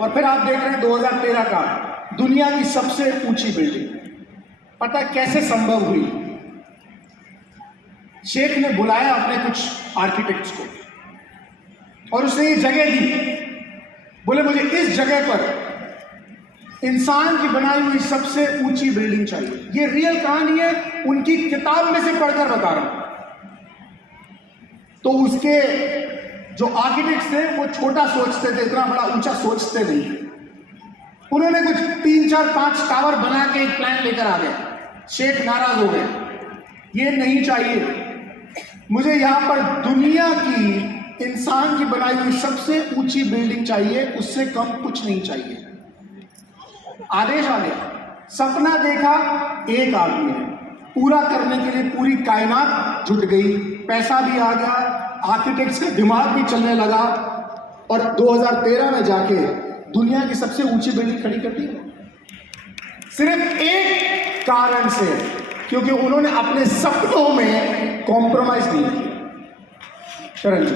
और फिर आप देख रहे हैं 2013 का दुनिया की सबसे ऊंची बिल्डिंग। पता कैसे संभव हुई? शेख ने बुलाया अपने कुछ आर्किटेक्ट्स को और उसने ये जगह दी, बोले मुझे इस जगह पर इंसान की बनाई हुई सबसे ऊंची बिल्डिंग चाहिए। ये रियल कहानी है, उनकी किताब में से पढ़कर बता रहा हूं। तो उसके जो आर्किटेक्ट्स थे वो छोटा सोचते थे, इतना बड़ा ऊंचा सोचते नहीं। उन्होंने कुछ 3, 4, 5 टावर बना के एक प्लान लेकर आ गए। शेख नाराज हो गए, ये नहीं चाहिए मुझे, यहां पर दुनिया की इंसान की बनाई हुई सबसे ऊंची बिल्डिंग चाहिए, उससे कम कुछ नहीं चाहिए। आदेश आ गया, सपना देखा एक आदमी ने, पूरा करने के लिए पूरी कायनात जुट गई, पैसा भी आ गया, आर्किटेक्ट्स का दिमाग भी चलने लगा और 2013 में जाके दुनिया की सबसे ऊंची बिल्डिंग खड़ी कर दी। सिर्फ एक कारण से, क्योंकि उन्होंने अपने सपनों में कॉम्प्रोमाइज नहीं किया। शरण जी,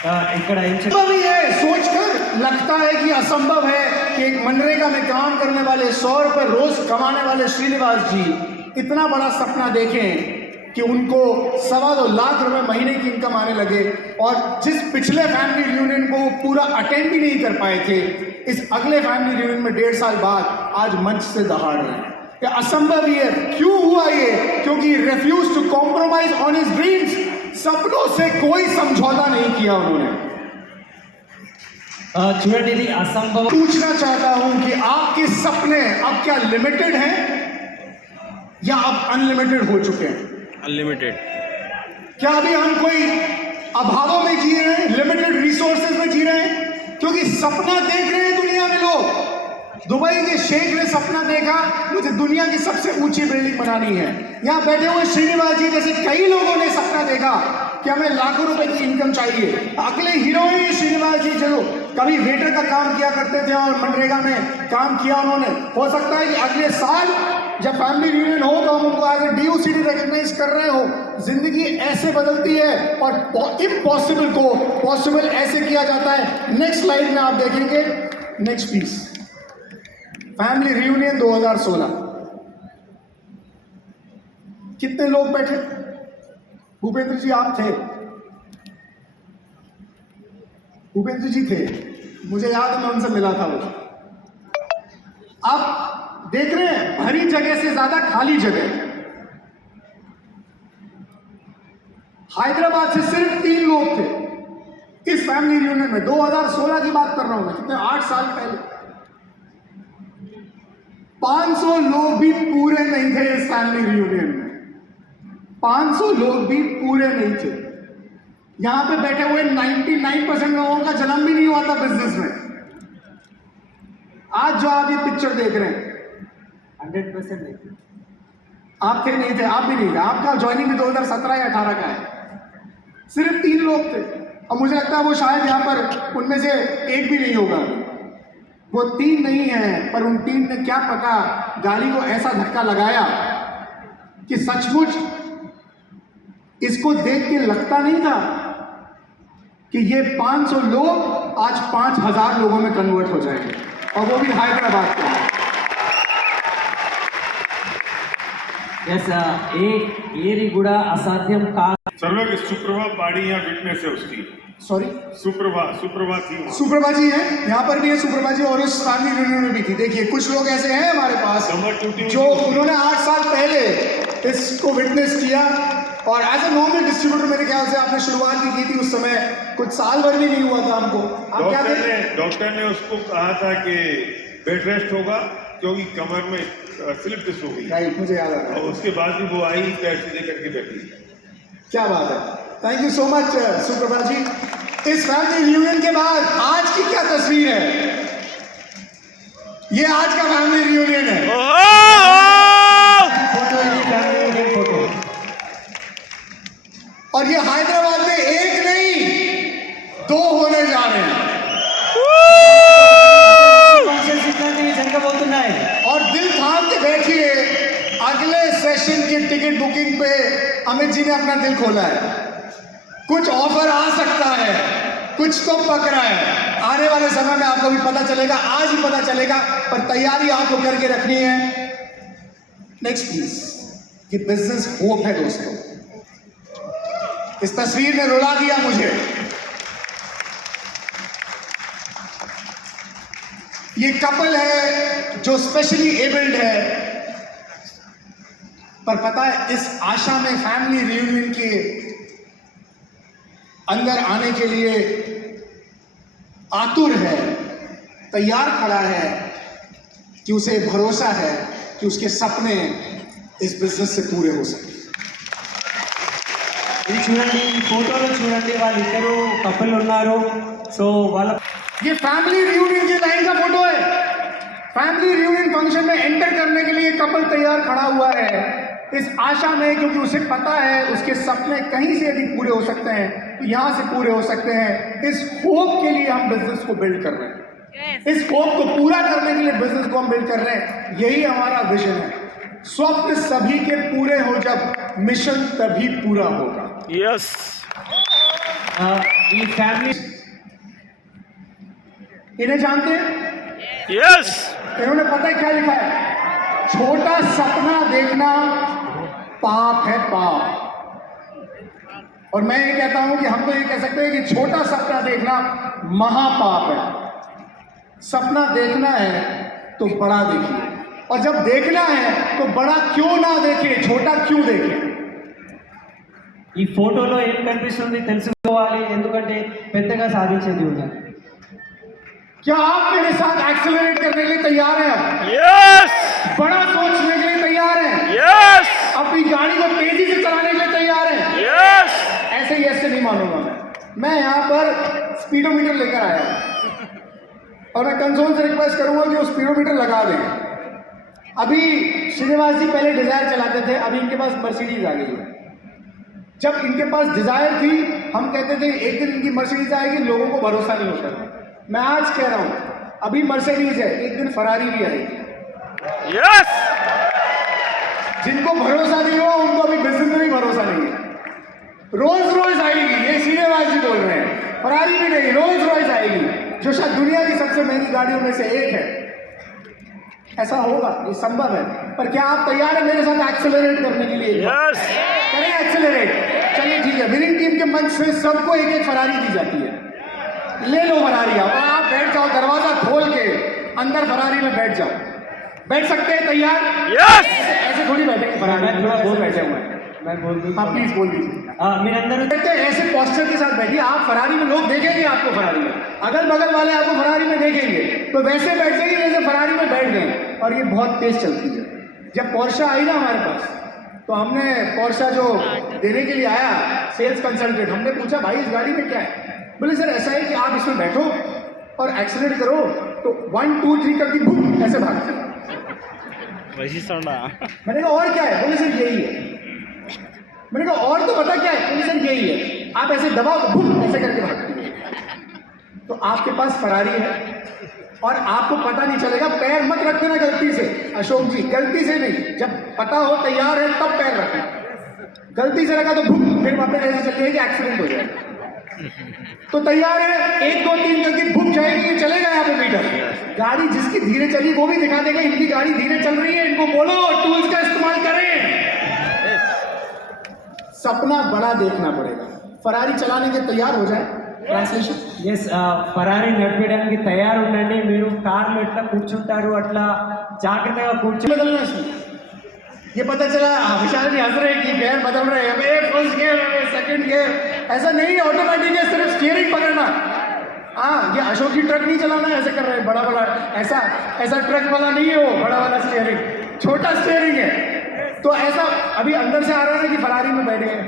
असंभव ही है, सोचकर लगता है कि असंभव है कि एक मनरेगा में काम करने वाले 100 रुपए रोज कमाने वाले श्रीनिवास जी इतना बड़ा सपना देखें कि उनको 2.25 लाख रुपए महीने की इनकम आने लगे, और जिस पिछले फैमिली रियूनियन को वो पूरा अटेंड भी नहीं कर पाए थे, इस अगले फैमिली रियूनियन में 1.5 साल बाद आज मंच से दहाड़ रहे हैं। ये असंभव ही है। क्यों हुआ ये? क्योंकि refuse to compromise on his dreams. सपनों से कोई समझौता नहीं किया उन्होंने। చూడండి असंभव। पूछना चाहता हूं कि आपके सपने अब क्या लिमिटेड हैं या अब अनलिमिटेड हो चुके हैं? अनलिमिटेड। क्या अभी हम कोई अभावों में जी रहे हैं, लिमिटेड रिसोर्सेज में जी रहे हैं? क्योंकि सपना देख रहे हैं दुनिया में लोग। दुबई के शेख ने सपना देखा, मुझे दुनिया की सबसे ऊंची बिल्डिंग बनानी है। यहां बैठे हुए श्रीनिवास जी जैसे कई लोगों ने सपना देखा कि हमें लाखों रुपए की इनकम चाहिए। अगले हीरो हैं श्रीनिवास जी, जो कभी वेटर का काम किया करते थे और मनरेगा में काम किया उन्होंने। हो सकता है कि अगले साल जब फैमिली रियूनियन हो तो हम उनको एज ए DOCD रिकॉग्नाइज कर रहे हो। जिंदगी ऐसे बदलती है और इम्पॉसिबल को पॉसिबल ऐसे किया जाता है। नेक्स्ट स्लाइड में आप देखेंगे, नेक्स्ट पीस, फैमिली रियूनियन 2016। कितने लोग बैठे? भूपेंद्र जी आप थे, भूपेंद्र जी थे, मुझे याद है मैं उनसे मिला था। वो आप देख रहे हैं भरी जगह से ज्यादा खाली जगह। हैदराबाद से सिर्फ 3 लोग थे इस फैमिली रियूनियन में। 2016 की बात कर रहा हूं मैं, कितने 8 साल पहले। 500 लोग भी पूरे नहीं थे इस फैमिली रियूनियन में। 500 लोग भी पूरे नहीं थे। यहां पे बैठे हुए 99% लोगों का जन्म भी नहीं हुआ था बिजनेस में। आज जो आप ये पिक्चर देख रहे हैं 100% नहीं थे। आप थे नहीं थे, आप भी नहीं थे। आपका ज्वाइनिंग भी 2017 या 18 का है। सिर्फ 3 लोग थे और मुझे लगता है वो शायद यहां पर उनमें से एक भी नहीं होगा। वो 3 नहीं है, पर उन 3 ने क्या पता गाड़ी को ऐसा धक्का लगाया कि सचमुच इसको देख के लगता नहीं था कि ये 500 लोग आज 5000 लोगों में कन्वर्ट हो जाएंगे, और वो भी हैदराबाद के। ఏది కూడా అసాధ్యం కాదు। सर्वे सुप्रभा पाड़ी यहाँ विटनेस है उसकी। सॉरी, सुप्रभा थी। सुप्रभा जी है, यहाँ पर भी है सुप्रभा जी, और उस फैमिली रियूनियन में भी थी। देखिए कुछ लोग ऐसे हैं हमारे पास जो उन्होंने 8 साल पहले इसको विटनेस किया, और एज ए नॉर्मल डिस्ट्रीब्यूटर मेरे ख्याल से आपने शुरुआत भी की थी उस समय, कुछ साल भर भी नहीं हुआ था हमको। डॉक्टर ने उसको कहा था कि बेड रेस्ट होगा क्योंकि कमर में स्लिप डिस्क हो गई। राइट, मुझे याद आ रहा है। और उसके बाद भी वो आई, पैर सीधे करके बैठी। क्या बात है, thank you so much Suprabha जी। इस फैमिली रियूनियन के बाद आज की क्या तस्वीर है? ये आज का फैमिली रियूनियन है। फोटो और ये हैदराबाद में 1 नहीं 2 होने जा रहे हैं। और दिल थाम के बैठिए, अगले सेशन की टिकट बुकिंग पे अमित जी ने अपना दिल खोला है। कुछ ऑफर आ सकता है, कुछ तो पक रहा है। आने वाले समय में आपको भी पता चलेगा, आज ही पता चलेगा, पर तैयारी आपको करके रखनी है। नेक्स्ट प्लीज, ये बिजनेस होप है दोस्तों। इस तस्वीर ने रुला दिया मुझे। ये कपल है जो स्पेशली एबल्ड है, पर पता है इस आशा में फैमिली रियूनियन के अंदर आने के लिए आतुर है, तैयार खड़ा है, कि उसे भरोसा है कि उसके सपने इस बिजनेस से पूरे हो सके। ఇది చూడండి, ఈ ఫోటోలో చూడండి, వాళ్ళిద్దరు కపుల్ ఉన్నారు. సో వాళ్ళ ये फैमिली रियूनियन के लाइन का फोटो है। फैमिली रियूनियन फंक्शन में एंटर करने के लिए कपल तैयार खड़ा हुआ है, इस आशा में, क्योंकि उसे पता है उसके सपने कहीं से यदि पूरे हो सकते हैं तो यहाँ से पूरे हो सकते हैं। इस होप के लिए हम बिजनेस को बिल्ड कर रहे हैं। इस होप को पूरा करने के लिए बिजनेस को हम बिल्ड कर रहे हैं। यही हमारा विजन है। स्वप्न सभी के पूरे हो जब, मिशन तभी पूरा होगा। यस ఈ ఫ్యామిలీ इन्हें जानते हैं? यस इन्होंने पता है क्या लिखा है? छोटा सपना देखना पाप है, पाप। और मैं ये कहता हूं कि हम तो ये कह सकते हैं कि छोटा सपना देखना महापाप है। सपना देखना है तो बड़ा देखिए, और जब देखना है तो बड़ा क्यों ना देखे, छोटा क्यों देखे। ఈ ఫోటోలో ఏం కనిపిస్తుంది తెలుసుకోవాలి, ఎందుకంటే పెద్దగా సాధించేది ఉండాలి. क्या आप मेरे साथ एक्सेलरेट करने के लिए तैयार हैं? अब यस बड़ा सोचने के लिए तैयार हैं? यस अपनी गाड़ी को तेजी से चलाने के लिए तैयार हैं? यस ऐसे ही ऐसे नहीं मानूंगा मैं यहाँ पर स्पीडोमीटर लेकर आया हूं, और मैं कंसोल से रिक्वेस्ट करूंगा कि वो स्पीडोमीटर लगा दें। अभी श्रीनिवास जी पहले डिजायर चलाते थे, अभी इनके पास मर्सिडीज आ गई है। जब इनके पास डिजायर थी, हम कहते थे एक दिन इनकी मर्सिडीज आएगी, लोगों को भरोसा नहीं होता था। मैं आज कह रहा हूं, अभी मर्सिडीज है, एक दिन फरारी भी आएगी। यस जिनको भरोसा नहीं हो उनको अभी बिजनेस में भी भरोसा नहीं है। रोल्स रॉयस आएगी, ये श्रीनिवास जी बोल रहे हैं। फरारी भी नहीं, रोल्स रॉयस आएगी, जो शायद दुनिया की सबसे महंगी गाड़ियों में से एक है। ऐसा होगा, ये संभव है। पर क्या आप तैयार हैं मेरे साथ एक्सेलरेट करने के लिए? यस करें एक्सेलरेट। चलिए ठीक है, विनिंग टीम के मंच से सबको एक एक फरारी दी जाती है। ले लो फरारी, और आप बैठ जाओ, दरवाजा खोल के अंदर फरारी में बैठ जाओ। बैठ सकते हैं? तैयार? यस ऐसे थोड़ी बैठेंगे फरारी में, थोड़ा बोल बैठे हुए हैं। मैं बोल दूं. हाँ प्लीज बोल दीजिए। మీరందరూ बैठते हैं, ऐसे पोस्टर के साथ बैठिए। आप फरारी में, लोग देखेंगे आपको फरारी में, अगल बगल वाले आपको फरारी में देखेंगे, तो वैसे बैठ जाइए जैसे फरारी में बैठ गए। और ये बहुत तेज चलती है। जब पोर्शा आई ना हमारे पास, तो हमने पोर्शा जो देने के लिए आया सेल्स कंसल्टेंट, हमने पूछा भाई इस गाड़ी में क्या है? बोले सर ऐसा है कि आप इसमें बैठो और एक्सीलेट करो तो 1 2 3 करके बूम ऐसे भागते हैं। वैसी सोना मैंने कहा और क्या है? बोले सर यही है। मैंने कहा और तो पता क्या है? बोले सर यही है, आप ऐसे दबाओ तो बूम ऐसे करके भागती है। तो आपके पास फरारी है और आपको पता नहीं चलेगा। पैर मत रख देना गलती से, अशोक जी, गलती से नहीं। जब पता हो तैयार है तब पैर रखें। गलती से रखा तो बूम, फिर वहां पे ऐसे चल जाएगी, एक्सीडेंट हो जाएगा। तो तैयार है? 1 2 3 करके भूख जाएगी, ये चलेगा यहाँ पे मीटर। गाड़ी जिसकी धीरे चली वो भी दिखा देगा इनकी गाड़ी धीरे चल रही है। इनको बोलो टूल्स का इस्तेमाल करें। सपना बड़ा देखना पड़ेगा। फरारी चलाने के तैयार हो जाए। ट्रांसलेशन, ఎస్ ఫరారీ నడిపేయడానికి తయారు ఉండండి. మీరు కార్లో ఎట్లా కూర్చుంటారు అట్లా జాగ్రత్తగా కూర్చొని बदलना इसमें। ये पता चला विशाल जी हंस रहे कि गियर बदल रहे हैं, अबे फर्स्ट गियर, अबे सेकंड गियर। ऐसा नहीं, ऑटोमेटिक है, सिर्फ स्टीयरिंग पकड़ना। हाँ, ये अशोक जी ट्रक नहीं चलाना ऐसे कर रहे हैं, बड़ा बड़ा ऐसा ऐसा ट्रक वाला नहीं है वो, बड़ा वाला स्टीयरिंग, छोटा स्टीयरिंग है। तो ऐसा अभी अंदर से आ रहा है कि फरारी में बैठ गए,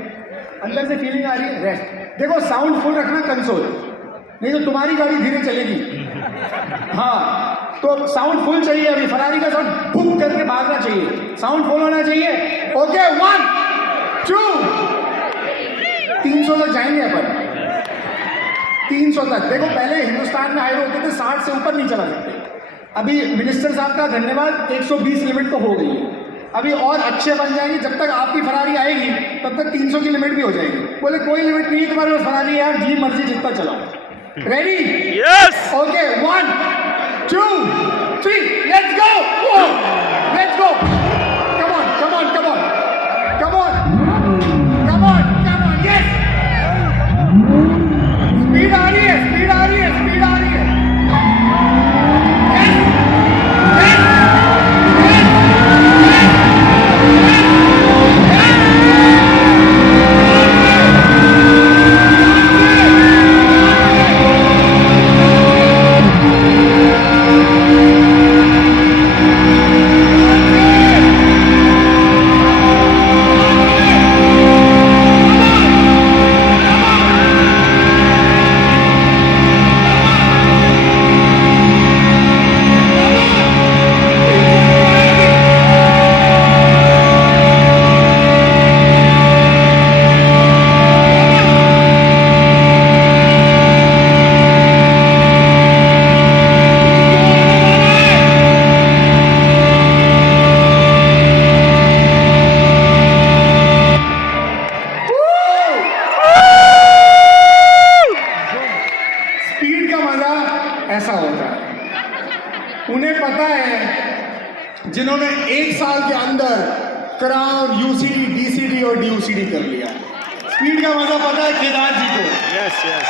अंदर से फीलिंग आ रही है। रेस्ट देखो, साउंड फुल रखना कंसोल, नहीं तो तुम्हारी गाड़ी धीरे चलेगी। हाँ, तो साउंड फुल चाहिए। अभी फरारी का साउंड फुक करके भागना चाहिए, साउंड फुल होना चाहिए। ओके 1 2 300 तक जाएंगे अपन, 300 तक। देखो पहले हिंदुस्तान में हाईवे होते थे 60 से ऊपर नहीं चला सकते। अभी मिनिस्टर साहब का धन्यवाद, 120 लिमिट तो हो गई है। अभी और अच्छे बन जाएंगे। जब तक आपकी फरारी आएगी तब तक 300 की लिमिट भी हो जाएगी। बोले कोई लिमिट नहीं है तुम्हारे पास फरारी, यार जी मर्जी जितना चलाओ। Ready? Yes Okay, 1, 2, 3, let's go! Whoa! Let's go! Come on, come on, come on! Come on! Come on, come on, yes! Speed आ रही है, speed आ रही है, speed आ रही है! Yes! Yes! Yes! स्पीड का मजा ऐसा होता है, उन्हें पता है जिन्होंने 1 साल के अंदर क्राउन, यूसीडी, डीसीडी और डीयूसीडी कर लिया। स्पीड का मजा पता है केदार जी को। यस यस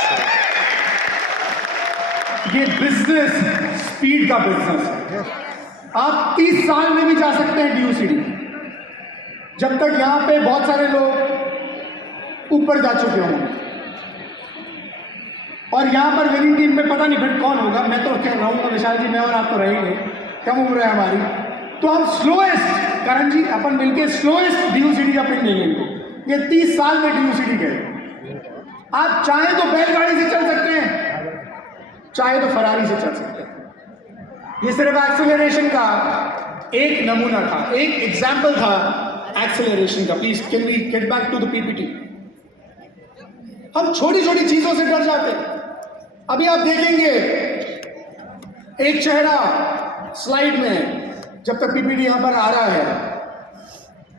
ये बिजनेस स्पीड का बिजनेस है। आप 30 साल में भी जा सकते हैं डीयूसीडी, जब तक यहां पे बहुत सारे लोग ऊपर जा चुके होंगे। और यहां पर विनिंग टीम में पता नहीं फिर कौन होगा, मैं तो क्या रहूंगा विशाल जी, मैं और आप तो रहेंगे, कम उम्र है हमारी, तो हम स्लोएस्ट, करण जी अपन मिलके स्लोएस्ट डीयूसीडी का पिन देंगे इनको। ये 30 साल में डीयूसीडी गए। आप चाहे तो बैलगाड़ी से चल सकते हैं, चाहे तो फरारी से चल सकते हैं। ये सिर्फ एक्सेलरेशन का एक नमूना था, एक एग्जाम्पल था एक्सेलरेशन का। Please can we get back to the PPT. हम छोटी छोटी चीजों से डर जाते हैं। अभी आप देखेंगे एक चेहरा स्लाइड में, जब तक पीपीटी यहां पर आ रहा है,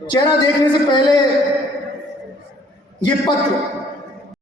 चेहरा देखने से पहले ये पत्र